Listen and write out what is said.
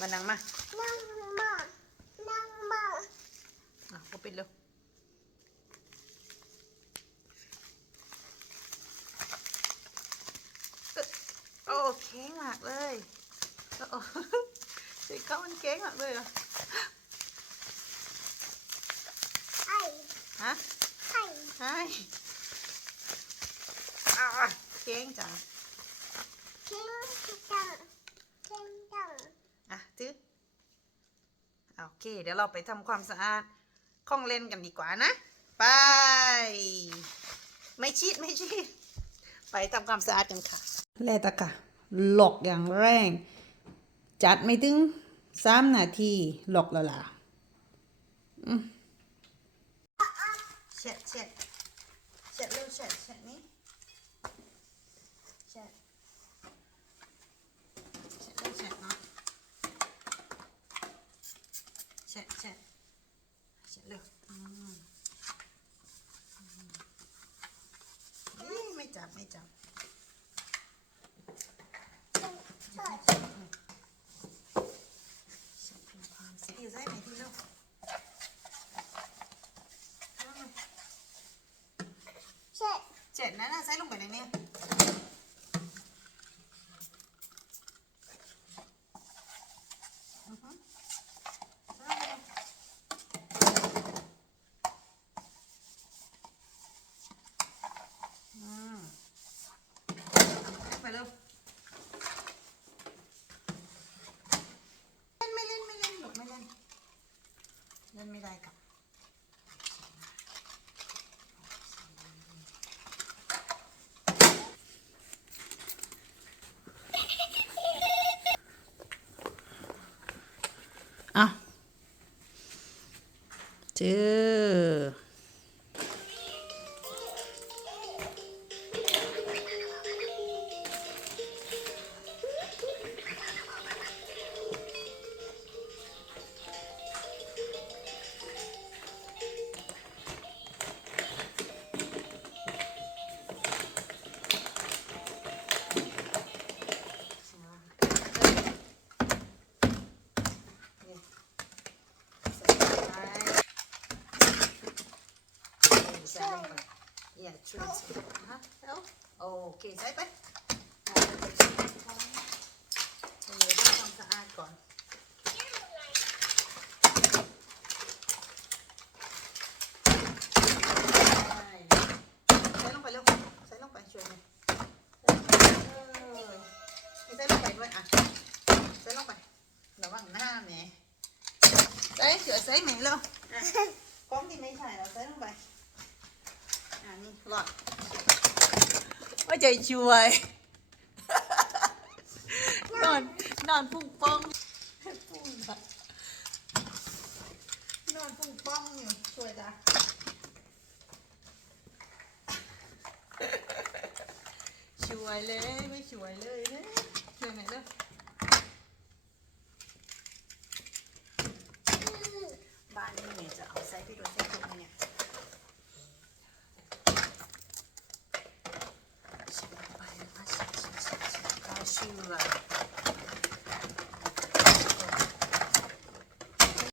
มานั่งมานั่งมานั่งมาอะก็ปิดเลยโอ้เค้งมากเลยโอ้สิเขามันเค้งมากเลยเหรอไอ้ฮะไอ้ใช่อ้าวเค้งจัง ทิ้งจังทิ้งจัง อะถืออะ โอเค เดี๋ยวเราไปทำความสะอาดของเล่นกันดีกว่านะ ไป ไม่ชีดไม่ชีดไปทำความสะอาดกันค่ะแลตะค่ะ หลอกอย่างแรง จัดไม่ถึงสามนาทีหลอกแล้วล่ะอืมเช็ดเช็ดเช็ดเร็วเช็ดเช็ดนี้ ไม่จับไม่จับ ช่วย อยู่ใส่ไหนทีลูก ช่วย เจ็ดนะน่ะใส่ลงไปในนี้อื 넣습니다. 이거. 아. 즉. examine. Yeah, transfer. Uh-huh. Oh. Okay, đấy bách. Mình lấy ra xong cho ai còn. Xé lông phải lông, xé lông phải chuyển này. Mình xé lông phải vậy à? Xé lông phải. Nó bằng nam nè. Đấy, chữa xé mình luôn. À. con thì mấy chải, là xé lông phải. หน่อยเออใส่ลงไปด้วยอะใส่ลงไประวังหน้าแหม่ใส่เสือใส่แหม่เร็วอะกล้องที่ไม่ใช่เราใส่ลงไปอะนี่หลอดว่าใจช่วย นอนนอนพุ่งป้องพุ่งแบบนอนพุ่งป้องอยู่ช่วยจ้ะช่วยเลยไม่ช่วยเลยนะช่วยไหนอยเด้อ to uh,